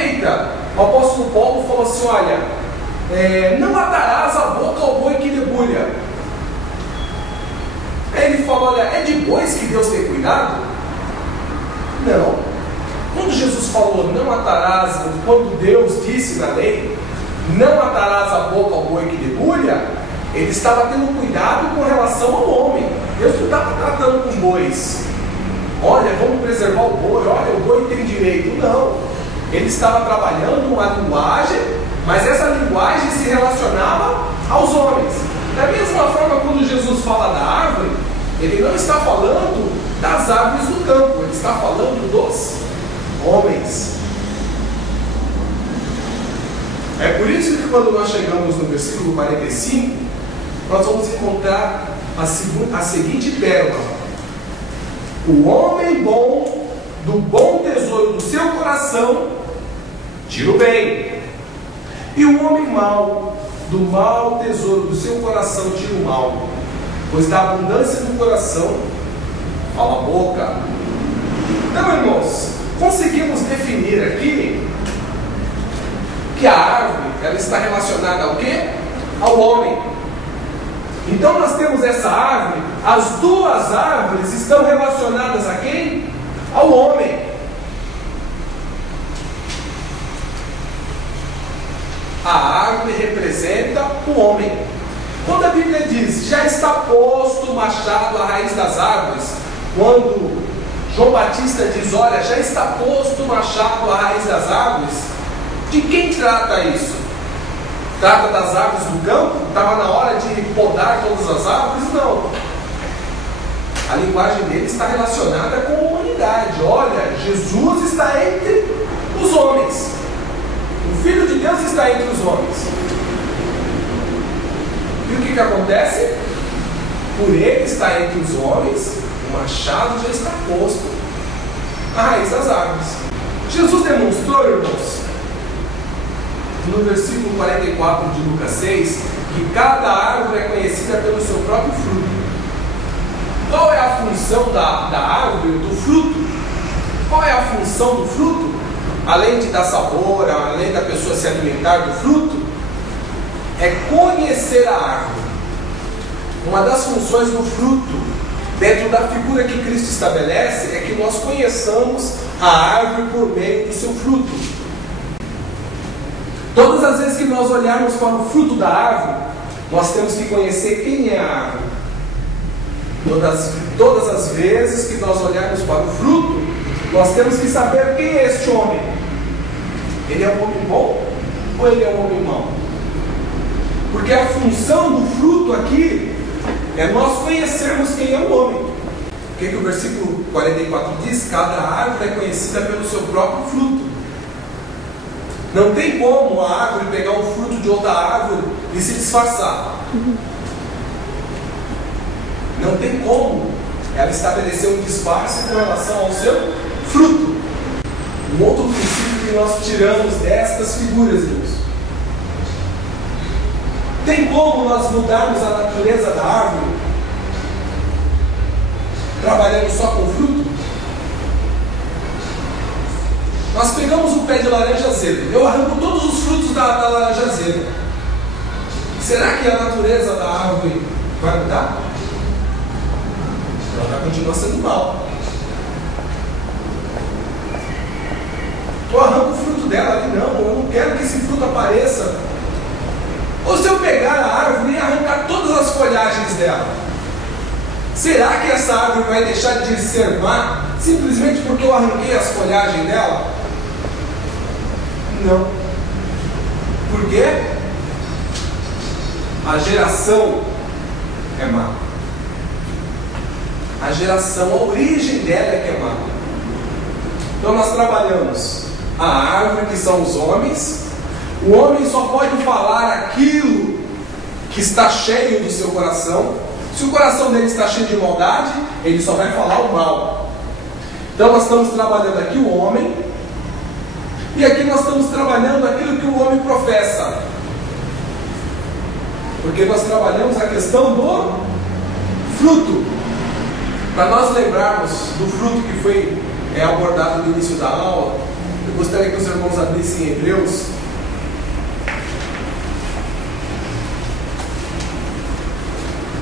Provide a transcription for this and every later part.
feita, o apóstolo Paulo falou assim: olha, não atarás a boca ao boi que debulha. Aí ele falou: olha, é de bois que Deus tem cuidado? Não. Quando Jesus falou não atarás, quando Deus disse na lei, não atarás a boca ao boi que debulha, ele estava tendo cuidado com relação ao homem. Deus não estava tratando com bois. Olha, vamos preservar o boi, olha, o boi tem direito. Não. Ele estava trabalhando uma linguagem, mas essa linguagem se relacionava aos homens. Da mesma forma, quando Jesus fala da árvore, ele não está falando das árvores do campo, ele está falando dos homens. É por isso que quando nós chegamos no versículo 45, nós vamos encontrar a seguinte pérola: o homem bom, do bom tesouro do seu coração, tira o bem, e o homem mau, do mau tesouro do seu coração, tira o mal, pois da abundância do coração fala a boca. Então, irmãos, conseguimos definir aqui que a árvore, ela está relacionada ao quê? Ao homem. Então nós temos essa árvore, as duas árvores estão relacionadas a quem? Ao homem. A árvore representa o homem. Quando a Bíblia diz, já está posto o machado à raiz das árvores, quando João Batista diz, olha, já está posto o machado à raiz das árvores, de quem trata isso? Trata das árvores do campo? Estava na hora de podar todas as árvores? Não. A linguagem dele está relacionada com a humanidade. Olha, Jesus está entre os homens. O Filho de Deus está entre os homens. E o que acontece? Por ele estar entre os homens, o machado já está posto à raiz das árvores. Jesus demonstrou, irmãos, no versículo 44 de Lucas 6, que cada árvore é conhecida pelo seu próprio fruto. Qual é a função da árvore, do fruto? Qual é a função do fruto? Além de dar sabor, além da pessoa se alimentar do fruto, é conhecer a árvore. Uma das funções do fruto, dentro da figura que Cristo estabelece, é que nós conheçamos a árvore por meio do seu fruto. Todas as vezes que nós olharmos para o fruto da árvore, nós temos que conhecer quem é a árvore. Todas as vezes que nós olharmos para o fruto, nós temos que saber quem é este homem. Ele é um homem bom ou ele é um homem mau? Porque a função do fruto aqui é nós conhecermos quem é o homem. O que o versículo 44 diz? Cada árvore é conhecida pelo seu próprio fruto. Não tem como a árvore pegar um fruto de outra árvore e se disfarçar. Não tem como ela estabelecer um disfarce com relação ao seu fruto. Um outro princípio que nós tiramos destas figuras, irmãos. Tem como nós mudarmos a natureza da árvore trabalhando só com fruto? Nós pegamos um pé de laranja azeda, eu arranco todos os frutos da laranja azeda. Será que a natureza da árvore vai mudar? Ela continua sendo mal. Eu arranco o fruto dela ali, não, eu não quero que esse fruto apareça. Ou se eu pegar a árvore e arrancar todas as folhagens dela, será que essa árvore vai deixar de ser má simplesmente porque eu arranquei as folhagens dela? Não. Por quê? A geração é má. A geração, a origem dela é que é má. Então nós trabalhamos a árvore, que são os homens. O homem só pode falar aquilo que está cheio do seu coração. Se o coração dele está cheio de maldade, ele só vai falar o mal. Então nós estamos trabalhando aqui o homem, e aqui nós estamos trabalhando aquilo que o homem professa. Porque nós trabalhamos a questão do fruto. Para nós lembrarmos do fruto que foi abordado no início da aula, Eu gostaria que os irmãos abrissem em Hebreus.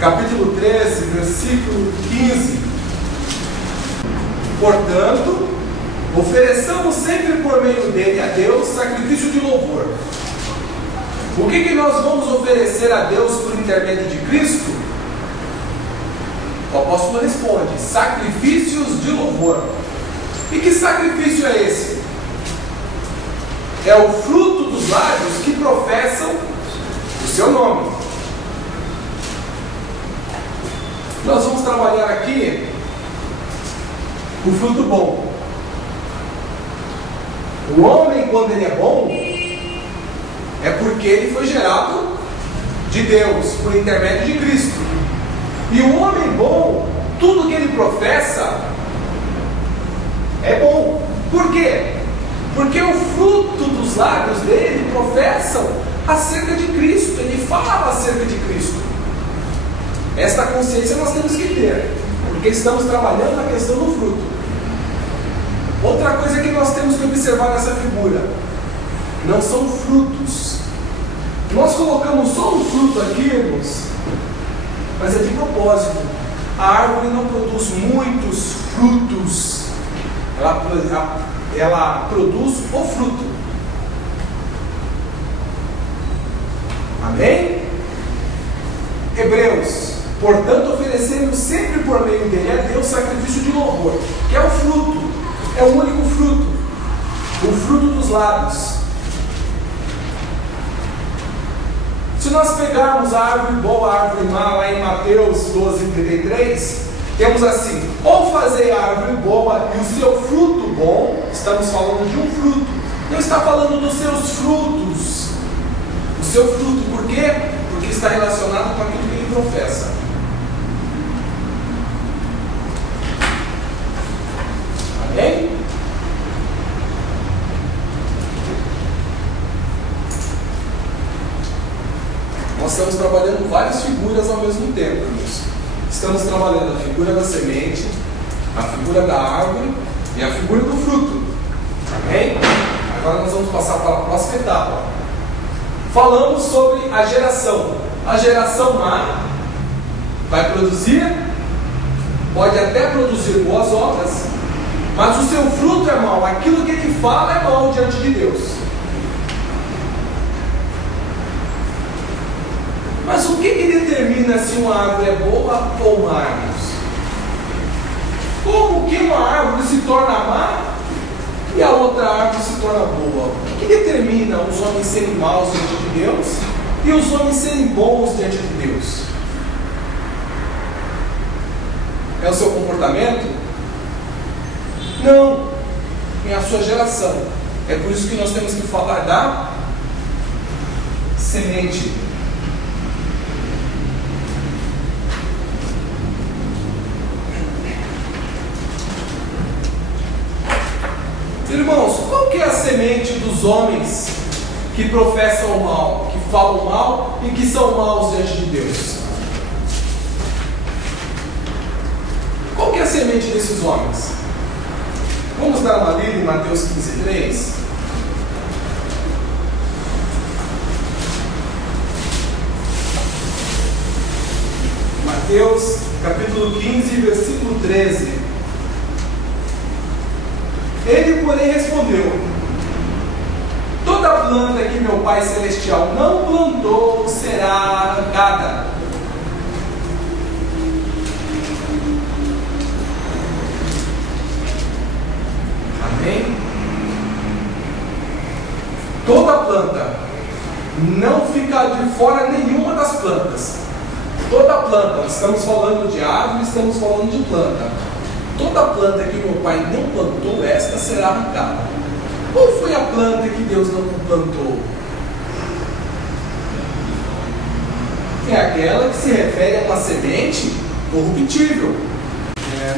Capítulo 13, versículo 15. Portanto, ofereçamos sempre por meio dele a Deus sacrifício de louvor. O que nós vamos oferecer a Deus por intermédio de Cristo? O apóstolo responde: sacrifícios de louvor. E que sacrifício é esse? É o fruto dos lábios que professam o seu nome. Nós vamos trabalhar aqui o fruto bom. O homem, quando ele é bom, é porque ele foi gerado de Deus, por intermédio de Cristo. E o homem bom, tudo que ele professa é bom. Por quê? Porque o fruto dos lábios dele professam acerca de Cristo. Ele fala acerca de Cristo. Esta consciência nós temos que ter, porque estamos trabalhando na questão do fruto. Outra coisa que nós temos que observar nessa figura: não são frutos. Nós colocamos só um fruto aqui, irmãos, mas é de propósito. A árvore não produz muitos frutos, ela produz o fruto. Amém? Hebreus: portanto, oferecemos sempre por meio dele a Deus sacrifício de louvor, que é o fruto, é o único fruto, o fruto dos lábios. Se nós pegarmos a árvore boa, a árvore má, lá em Mateus 12:33, temos assim: ou fazer a árvore boa e o seu fruto bom. Estamos falando de um fruto, não está falando dos seus frutos. O seu fruto, por quê? Porque está relacionado com aquilo que ele professa. Amém? Nós estamos trabalhando várias figuras ao mesmo tempo, irmãos. Estamos trabalhando a figura da semente, a figura da árvore e a figura do fruto. Amém? Agora nós vamos passar para a próxima etapa. Falamos sobre a geração. A geração má vai produzir, pode até produzir boas obras, mas o seu fruto é mau. Aquilo que ele fala é mau diante de Deus. Mas o que determina se uma árvore é boa ou má, irmãos? Como que uma árvore se torna má e a outra árvore se torna boa? O que determina os homens serem maus diante de Deus e os homens serem bons diante de Deus? É o seu comportamento? Não, é a sua geração. É por isso que nós temos que falar da semente. Irmãos, qual que é a semente dos homens que professam o mal, que falam mal e que são maus diante de Deus? Qual que é a semente desses homens? Vamos dar uma lida em Mateus 15:3. Mateus capítulo 15, versículo 13. Ele, porém, respondeu: toda planta que meu Pai Celestial não plantou será arrancada. Amém? Toda planta, não fica de fora nenhuma das plantas. Toda planta, estamos falando de árvore, estamos falando de planta. Toda planta que meu Pai não plantou, esta será arrancada. Qual foi a planta que Deus não plantou? É aquela que se refere a uma semente corruptível.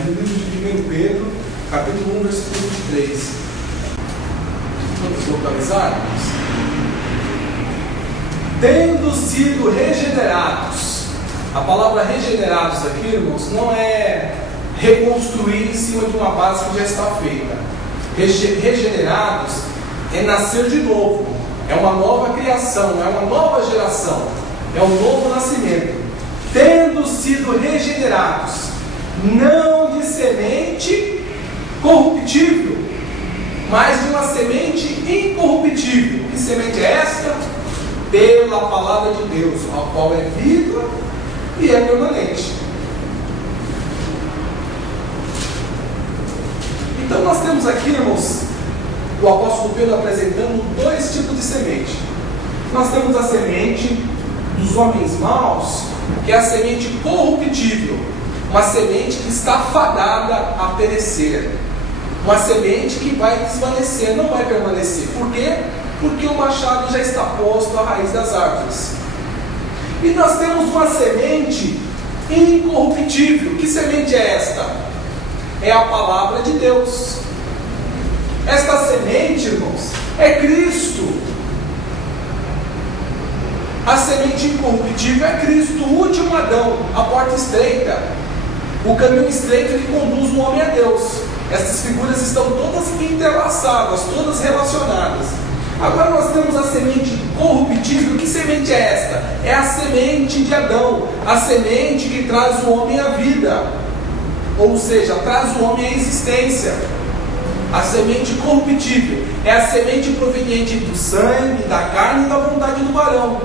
No livro de 1 Pedro, capítulo 1, versículo 23. Vamos localizar? Tendo sido regenerados. A palavra regenerados aqui, irmãos, não é reconstruir em cima de uma base que já está feita. Regenerados é nascer de novo, é uma nova criação, é uma nova geração, é um novo nascimento. Tendo sido regenerados, não de semente corruptível, mas de uma semente incorruptível. Que semente é esta? Pela palavra de Deus, a qual é viva e é permanente. Então nós temos aqui, irmãos, o apóstolo Pedro apresentando dois tipos de semente. Nós temos a semente dos homens maus, que é a semente corruptível, uma semente que está fadada a perecer, uma semente que vai desvanecer, não vai permanecer. Por quê? Porque o machado já está posto à raiz das árvores. E nós temos uma semente incorruptível. Que semente é esta? É a palavra de Deus. Esta semente, irmãos, é Cristo. A semente incorruptível é Cristo, o último Adão, a porta estreita, o caminho estreito que conduz o homem a Deus. Essas figuras estão todas entrelaçadas, todas relacionadas. Agora nós temos a semente corruptível. Que semente é esta? É a semente de Adão, a semente que traz o homem à vida, ou seja, traz o homem à existência. A semente corruptível é a semente proveniente do sangue, da carne e da vontade do varão,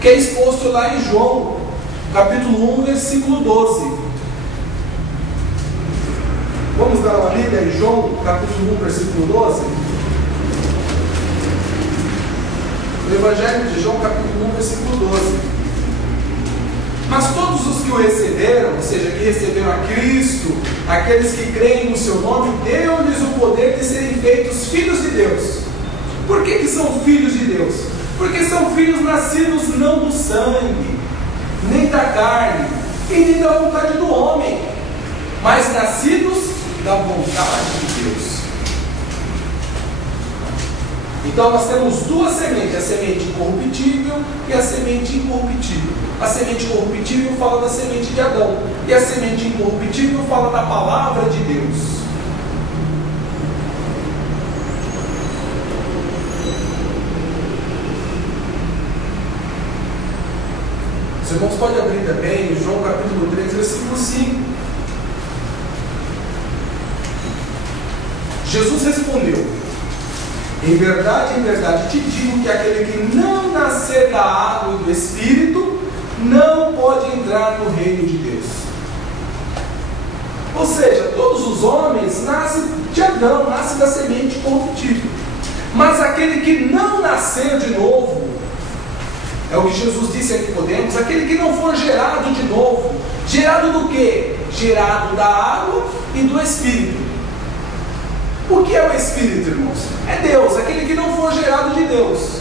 que é exposto lá em João, capítulo 1, versículo 12. Vamos dar uma lida em João, capítulo 1, versículo 12? O Evangelho de João, capítulo 1, versículo 12. Mas todos os que o receberam, ou seja, que receberam a Cristo, aqueles que creem no seu nome, deu-lhes o poder de serem feitos filhos de Deus. Por que são filhos de Deus? Porque são filhos nascidos não do sangue, nem da carne, e nem da vontade do homem, mas nascidos da vontade de Deus. Então nós temos duas sementes, a semente corruptível e a semente incorruptível. A semente corruptível fala da semente de Adão, e a semente incorruptível fala da palavra de Deus. Os irmãos podem abrir também em João capítulo 3, versículo 5. Jesus respondeu: em verdade te digo que aquele que não nascer da água e do Espírito não pode entrar no reino de Deus. Ou seja, todos os homens nascem de Adão, nascem da semente corruptível. Mas aquele que não nascer de novo, é o que Jesus disse a Nicodemos, aquele que não for gerado de novo, gerado do quê? Gerado da água e do Espírito. O que é o Espírito, irmãos? É Deus, aquele que não for gerado de Deus.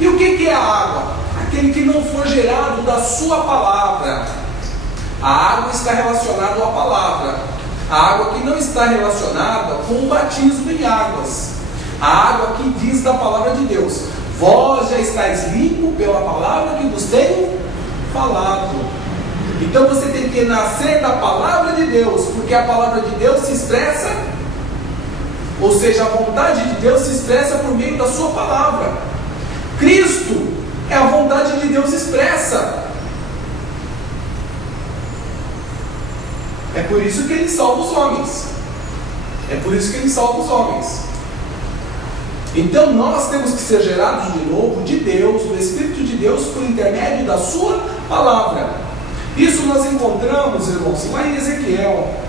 E o que é a água? Aquele que não for gerado da sua palavra. A água está relacionada à palavra. A água que não está relacionada com o batismo em águas. A água que diz da palavra de Deus: vós já estáis limpo pela palavra que vos tenho falado. Então você tem que nascer da palavra de Deus, porque a palavra de Deus se expressa, ou seja, a vontade de Deus se expressa por meio da sua palavra. Cristo é a vontade de Deus expressa. É por isso que Ele salva os homens. É por isso que Ele salva os homens. Então nós temos que ser gerados de novo de Deus, do Espírito de Deus, por intermédio da sua palavra. Isso nós encontramos, irmãos, lá em Ezequiel.